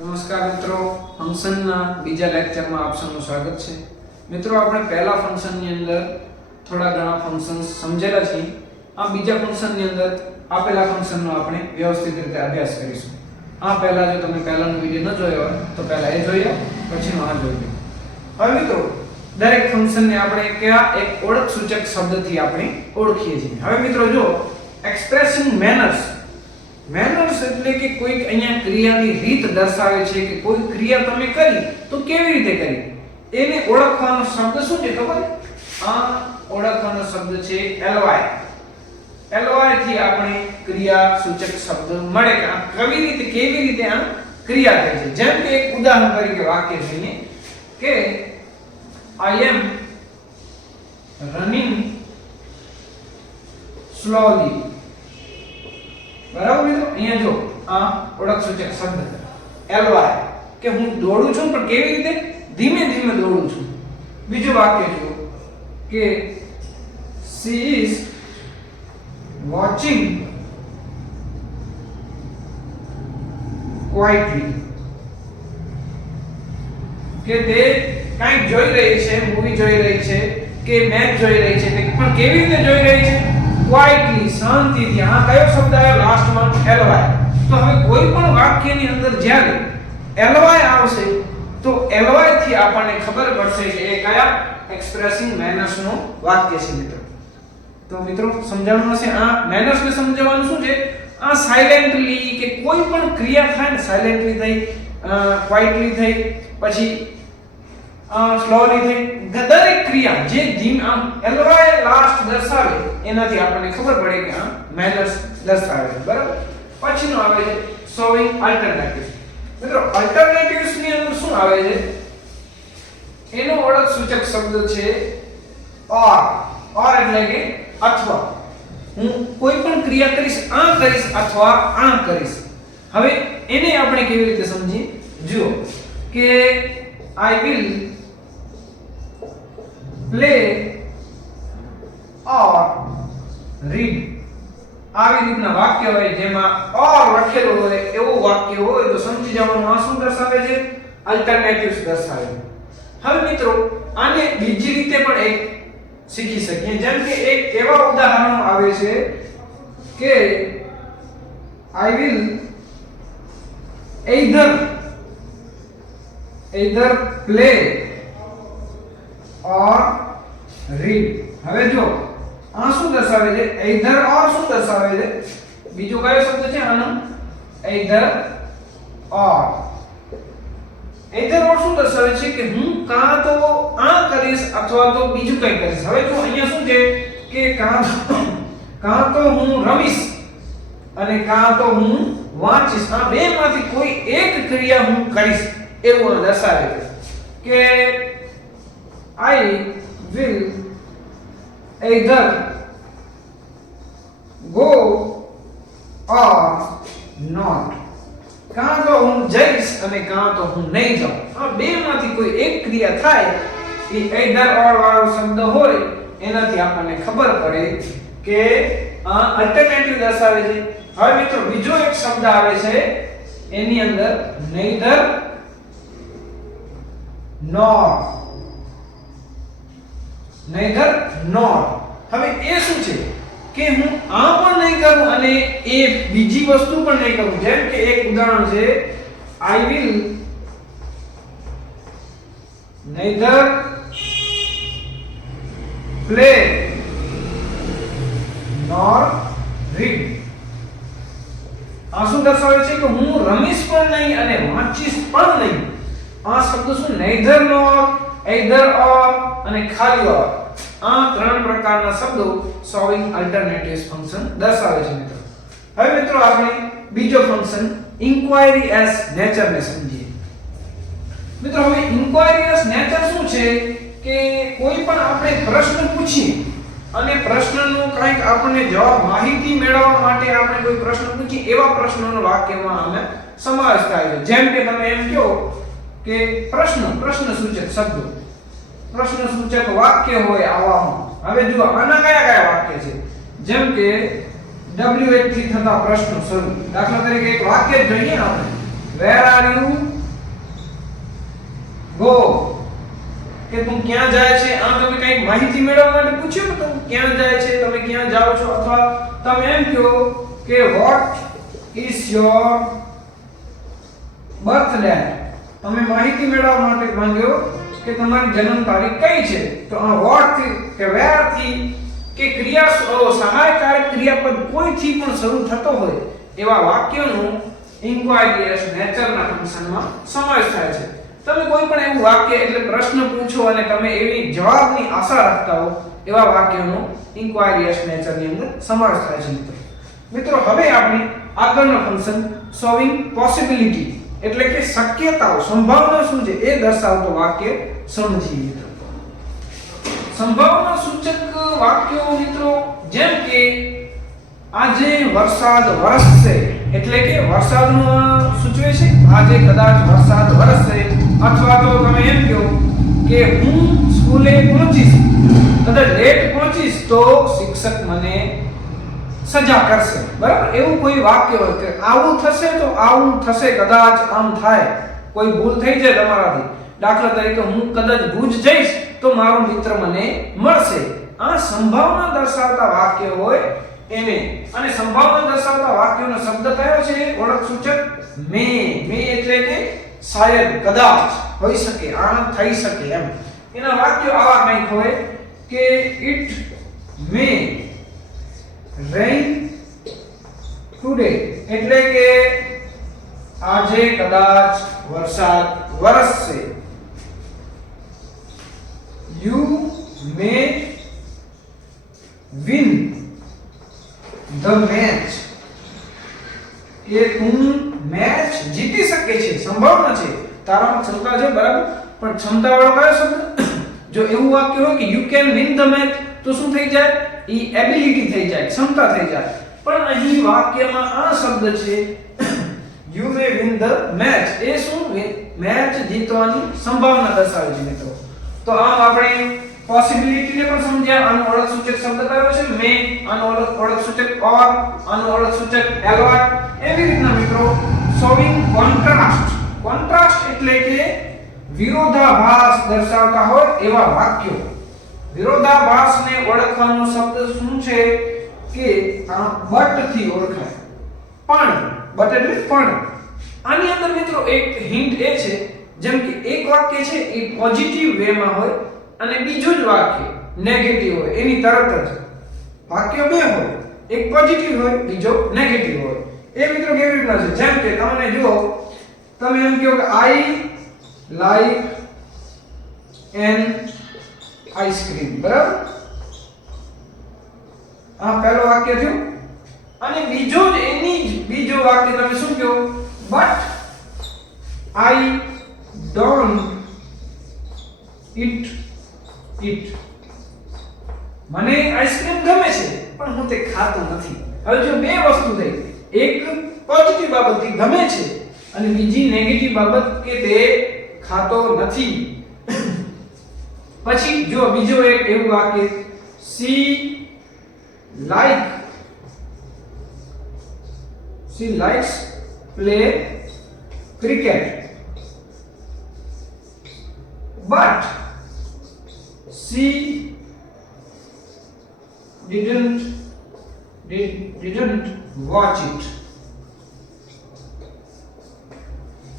નમસ્કાર મિત્રો, ફંક્શનના બીજા લેક્ચરમાં આપ સૌનું સ્વાગત છે. મિત્રો, આપણે પહેલા ફંક્શનની અંદર થોડા ઘણા ફંક્શન્સ સમજેલા છે. આ બીજા ફંક્શનની અંદર આપેલા ફંક્શનનો આપણે વ્યવસ્થિત રીતે અભ્યાસ કરીશું. આ પહેલા જો તમે પહેલાનો વિડિયો ન જોયો હોય તો પહેલા એ જોઈ લો, પછીનો આ જોઈ લો. હવે મિત્રો, દરેક ફંક્શનને આપણે કયા એક ઓળખ સૂચક શબ્દથી આપણે ઓળખીએ છીએ. હવે મિત્રો જો એક્સપ્રેસિંગ મેનર્સ એટલે કે કોઈક અહીંયા ક્રિયાની રીત દર્શાવે છે કે કોઈ ક્રિયા તમે કરી તો કેવી રીતે કરી, એને ઓળખવાનો શબ્દ શું છે ખબર? આ ઓળખવાનો શબ્દ છે ly. થી આપણે ક્રિયા સૂચક શબ્દ મળે કે આ કેવી રીતે આ ક્રિયા થાય છે. જેમ કે એક ઉદાહરણ તરીકે વાક્ય જોઈએ કે I am running slowly. બરાબર મિત્રો, અહીંયા જો આ ઓળખ સૂચક શબ્દ ly કે હું દોડું છું પણ કેવી રીતે? ધીમે ધીમે દોડું છું. બીજું વાક્ય જો કે she is watching quietly. કે તે કંઈક જોઈ રહી છે, મૂવી જોઈ રહી છે કે મેચ જોઈ રહી છે, પણ કેવી રીતે જોઈ રહી છે? ક્વાઇટલી, શાંતિથી. આ કયો શબ્દ આવ્યો લાસ્ટમાં? ly. તો હવે કોઈ પણ વાક્યની અંદર જ્યારે ly આવશે તો ly થી આપણને ખબર પડશે કે એ કયા એક્સપ્રેસિંગ મેનર્સ નો વાક્ય છે મિત્રો. તો મિત્રો સમજાવવાનું છે. આ મેનર્સ ને સમજાવવાનું શું છે? આ સાયલેન્ટલી કે કોઈ પણ ક્રિયા થાય ને, સાયલેન્ટલી થઈ, ક્વાઇટલી થઈ, પછી સ્લોલી થઈ, દરેક ક્રિયા જે ધીમ આમ ly લાસ્ટ દર્શાવે એનાથી આપણને ખબર પડે કે આ મેનર્સ દર્શાવે છે. બરાબર. પછીનો આવે છે શોવિંગ અલ્ટરનેટિવ્સ. મિત્રો અલ્ટરનેટિવ્સ ની અંદર શું આવે છે? એનો ઓળખ સૂચક શબ્દ છે ઓર એટલે કે અથવા. હું કોઈ પણ ક્રિયા કરીશ, આ કરીશ અથવા આ કરીશ. હવે એને આપણે કેવી રીતે સમજીએ? જુઓ કે I will play or read. આવી રીતના વાક્ય હોય જેમાં or લખેલું હોય એવું વાક્ય હોય તો સમજી જવાનું આ શું દર્શાવે છે? અલ્ટરનેટિવ્સ દર્શાવે છે. હવે મિત્રો આને બીજી રીતે પણ એક શીખી શકીએ. જેમ કે એક એવા ઉદાહરણો આવે છે કે I will either play or read. હવે જો આ શું દર્શાવે છે? either or શું દર્શાવે છે? બીજો કયો શબ્દ છે આનો? either or. either or શું દર્શાવે છે કે હું કાં તો આ કરીશ અથવા તો બીજું કંઈ કરીશ. હવે જો અહીંયા શું છે કે કાં તો હું રમીશ અને કાં તો હું વાંચીશ. આ બેમાંથી કોઈ એક ક્રિયા હું કરીશ એવું દર્શાવે છે કે I will either go or not. કાં તો હું જઈશ અને કાં તો હું નહીં જાઉં. આ બેમાંથી કોઈ એક ક્રિયા થાય એ either or વાળો શબ્દ હોય એનાથી આપણને ખબર પડે કે આ અલ્ટરનેટિવ દર્શાવે છે. હવે મિત્રો બીજો એક શબ્દ આવે છે એની અંદર neither nor. હવે એ શું છે કે હું આ પણ નહીં કરું અને એ બીજી વસ્તુ પણ નહીં કરું. જેમ કે એક ઉદાહરણ છે I will neither play nor read. આ શું દર્શાવે છે કે હું રમીશ પણ નહીં અને વાંચીશ પણ નહીં. આ શબ્દ શું? neither nor, either or અને ખાલી or. આ ત્રણ પ્રકારના શબ્દો શોવિંગ અલ્ટરનેટિવ્સ ફંક્શન દર્શાવે છે મિત્રો. હવે મિત્રો આપણે બીજો ફંક્શન ઇન્ક્વાયરી એઝ નેચર ને સમજીએ. મિત્રો હવે ઇન્ક્વાયરી એઝ નેચર શું છે કે કોઈ પણ આપણે પ્રશ્ન પૂછીએ અને પ્રશ્નનો કંઈક આપણને જવાબ માહિતી મેળવવા માટે આપણે કોઈ પ્રશ્ન પૂછીએ એવા પ્રશ્નોનો વાક્યમાં આને સમાવેશ થાય છે. જેમ કે તમે એમ કહો કે પ્રશ્ન સૂચક શબ્દો, પ્રશ્ન સૂચક વાક્ય હોય આવામાં. હવે જુઓ આના કયા વાક્ય છે? જેમ કે WH થી થતા પ્રશ્નો શરૂ. દાખલા તરીકે એક વાક્ય જોઈએ આપણે વેર આર યુ ગો, કે તું ક્યાં જાય છે. આ તમે કંઈક માહિતી મેળવવા માટે પૂછ્યું કે તું ક્યાં જાય છે, તમે ક્યાં જાઓ છો, અથવા તમે એમ કહો કે what is your birth date. તમે માહિતી મેળવવા માટે માંગ્યો કે તમારી જન્મ તારીખ કઈ છે. તો આ વોટ થી કે વેર થી કે ક્રિયા સહાયકારક ક્રિયાપદ કોઈથી પણ શરૂ થતો હોય એવા વાક્યોનું ઇન્ક્વાયરીયસ નેચરના ફંક્શનમાં સમાવેશ થાય છે. તમે કોઈ પણ એવું વાક્ય એટલે પ્રશ્ન પૂછો અને તમે એવી જવાબની આશા રાખતા હો એવા વાક્યોનો ઇન્ક્વાયરીયસ નેચરની અંદર સમાવેશ થાય છે. મિત્રો હવે આપણે આગળનો ફંક્શન શોવિંગ પોસિબિલિટી એટલે કે શક્યતાઓ, સંભાવના શું છે એ દર્શાવતો વાક્ય સમજીએ. મિત્રો સંભાવના સૂચક વાક્યો મિત્રો જેમ કે આજે વરસાદ વરસશે એટલે કે વરસાદનું સૂચવે છે. આજે કદાચ વરસાદ વરસશે, અથવા તો તમે એમ કહો કે હું સ્કૂલે પહોંચીશ, કદાચ લેટ પહોંચીશ તો શિક્ષક મને સજા કરશે. બરાબર, એવું કોઈ વાક્ય હોય કે આવું થશે તો આવું થશે, કદાચ આમ થાય, કોઈ ભૂલ થઈ જાય તમારાથી. દાખલા તરીકે હું કદાચ ભુજ જઈશ તો મારો મિત્ર મને મળશે. આ સંભાવના દર્શાવતા વાક્ય હોય એને. અને સંભાવના દર્શાવતા વાક્યનો શબ્દ કયો છે? ઓળખ સૂચક મે. મે એટલે કે શાયદ, કદાચ, હોઈ શકે, આમ થઈ શકે એમ. એના વાક્યો આવા કંઈક હોય કે ઇટ મે રેઇન ટુડે એટલે કે આજે કદાચ વરસાદ વરસશે. You may win the match કે તું મેચ જીતી શકે છે, સંભાવના છે, તારામાં ક્ષમતા છે. બરાબર, પણ ક્ષમતા વાળો કયો શબ્દ? જો એવું વાક્ય હોય કે you can win the match તો શું થઈ જાય? ઈ એબિલિટી થઈ જાય, ક્ષમતા થઈ જાય. પણ અહીં વાક્યમાં આ શબ્દ છે you may win the match. એ શું? મેચ જીતવાની સંભાવના દર્શાવે છે. મિત્રો તો આમ આપણે પોસિબિલિટી ને પણ સમજ્યા. આનો ઓળખ સૂચક શબ્દ કયો છે? મે. આનો ઓળખ સૂચક ઓર. આનો ઓળખ સૂચક એલોટ. એવી રીતના મિત્રો શોવિંગ કોન્ટ્રાસ્ટ. કોન્ટ્રાસ્ટ એટલે કે વિરોધાભાસ દર્શાવતા હોય એવા વાક્યો. વિરોધાભાસને ઓળખવાનો શબ્દ શું છે કે આ બટ થી ઓળખાય. પણ બટ એટલે પણ. આની અંદર મિત્રો એક હિન્ટ એ છે, જેમ કે એક વાક્ય છે એ પોઝિટિવ વેમાં હોય અને બીજું જ વાક્ય નેગેટિવ હોય, એની તરત જ વાક્ય બે હોય, એક પોઝિટિવ હોય બીજો નેગેટિવ હોય. એ મિત્રો કેવી રીતના છે? જેમ કે તમને જુઓ, તમે એમ કહો કે આઈ લાઈક એન આઈસ્ક્રીમ. બરાબર, આ પહેલો વાક્ય થયું. અને બીજો જ એની જ બીજો વાક્ય તમે શું કહો? But I don't eat it. મને આઈસ્ક્રીમ ગમે છે પણ હું તે ખાતો નથી. હવે જો બે વસ્તુ થઈ, એક પોઝિટિવ બાબતથી ગમે છે અને બીજી નેગેટિવ બાબત કે તે ખાતો નથી. પછી જો બીજો એક એવું વાક્ય she likes play cricket but she didn't watch it.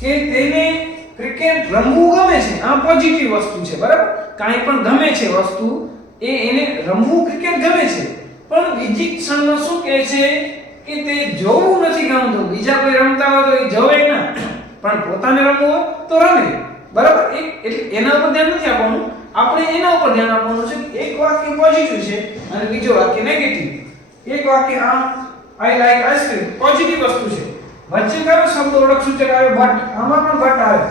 કે તેને ક્રિકેટ રમવું ગમે છે, આ પોઝિટિવ વસ્તુ છે. બરાબર, કાંઈ પણ ગમે છે વસ્તુ, એને રમવું ક્રિકેટ ગમે છે, પણ બીજી ક્ષણમાં શું કહે છે કે તે જોવું નથી ગમતું. બીજા કોઈ રમતા હોય તો એ જોવે ના, પણ પોતાને રમવું હોય તો રમે. બરાબર, એટલે એના ઉપર ધ્યાન નથી આપવાનું, આપણે એના ઉપર ધ્યાન આપવાનું છે. એક વાક્ય પોઝિટિવ છે અને બીજો વાક્ય નેગેટિવ. એક વાક્ય આઈ લાઈક આઈસ્ક્રીમ પોઝિટિવ વસ્તુ છે, વચ્ચે કયો શબ્દ ઓળખ સૂચક આવ્યો? બટ. આમાં પણ બટ આવે.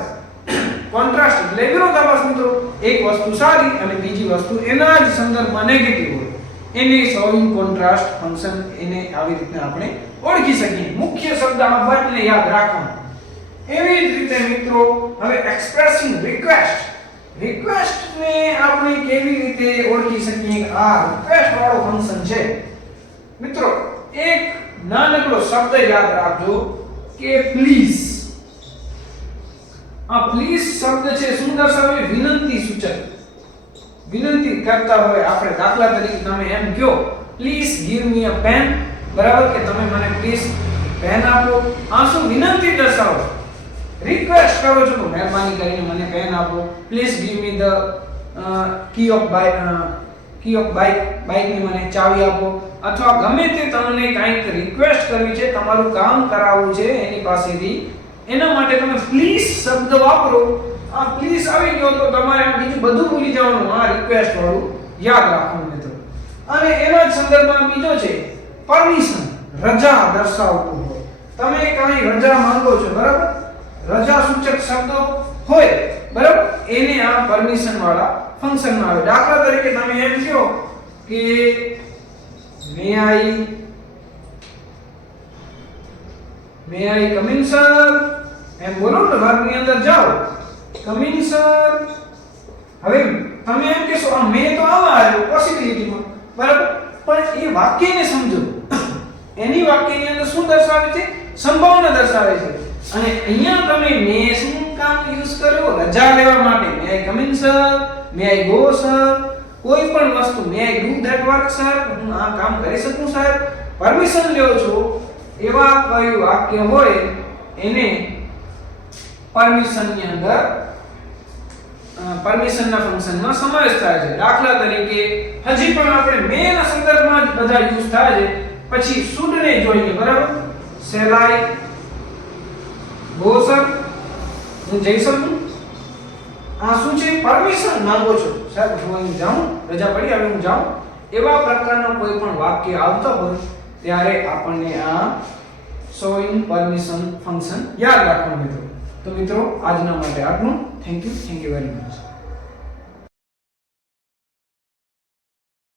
કોન્ટ્રાસ્ટ એટલે વિરોધાભાસ. મિત્રો એક વસ્તુ સારી અને બીજી વસ્તુ એના જ સંદર્ભમાં નેગેટિવ હોય, એને શોવિંગ કોન્ટ્રાસ્ટ ફંક્શન, એને આવી રીતે આપણે ઓળખી શકીએ. મુખ્ય શબ્દ આ બટને યાદ રાખવાનો. એવી જ રીતે મિત્રો હવે એક્સપ્રેસિંગ રિક્વેસ્ટ. રિક્વેસ્ટ ને આપણે કેવી રીતે ઓળખી શકીએ? આ રિક્વેસ્ટ વાળો ફંક્શન છે. મિત્રો એક નાનકડો શબ્દ યાદ રાખજો કે પ્લીઝ. આ પ્લીઝ શબ્દ છે શું દર્શાવે? વિનંતી સૂચક, વિનંતી કરતા હોય આપણે. દાખલા તરીકે તમે એમ કહો please give me a pen, બરાબર, કે તમે મને પ્લીઝ પેન આપો. આ શું વિનંતી દર્શાવો, રિક્વેસ્ટ કરો છો કે મહેરબાની કરીને મને પેન આપો. Please give me the key of bike, બાઇકની મને ચાવી આપો. અથવા ગમે તે તમને કંઈક રિક્વેસ્ટ કરવી છે, તમારું કામ કરાવવું છે એની પાસેથી, એના માટે તમે પ્લીઝ શબ્દ વાપરો. આ પ્લીઝ આવી ગયો તો તમારે આ બીજું બધું ભૂલી જવાનું, આ રિક્વેસ્ટ વાળું યાદ રાખવાનું મિત્રો. અને એના જ સંદર્ભમાં બીજો છે પરમિશન, રજા દર્શાવતું હોય. તમે કાંઈ રજા માંગો છો, બરાબર, રજા સૂચક શબ્દો હોય, બરાબર, એને આ પરમિશન વાળા ફંક્શનમાં આવે. દાખલા તરીકે તમે એમ કહો કે મે આઈ કમ ઇન સર, એમ બોલો ને, વર્ગની અંદર જાઓ, કમ ઇન સર. હવે તમે એમ કહેશો આ મે તો આમાં આવ્યો પોસિબિલિટીમાં, બરાબર, પણ એ વાક્યને સમજો. એની વાક્યની અંદર શું દર્શાવે છે? સંભાવના દર્શાવે છે. અને અહીંયા તમે મે શું કામ યુઝ કર્યો? રજા લેવા માટે. May I come in sir, may I go sir, કોઈ પણ વસ્તુ, may I do that work sir, હું આ કામ કરી શકું સાહેબ, પરમિશન લ્યો છો, એવા કોઈ વાક્ય હોય એને પરમિશનની અંદર પરમિશનના ફંક્શનમાં સમાવેશ થાય છે. દાખલા તરીકે હજી પણ આપણે મે ના સંદર્ભમાં જ બધા યુઝ થાય છે. પછી શુડ ને જોઈએ, બરાબર, શેલ આઈ ગો સર, હું જઈ શકું. આ શું છે? પરમિશન માંગો છો, સાહેબ હું અહીં જાઉં, રજા પડી હવે હું જાઉં. એવા પ્રકારનો કોઈ પણ વાક્ય આવતો હોય ત્યારે આપણને આ શોઈંગ પરમિશન ફંક્શન યાદ રાખવાનું મિત્રો. તો મિત્રો આજના માટે આટલું. Thank you very much.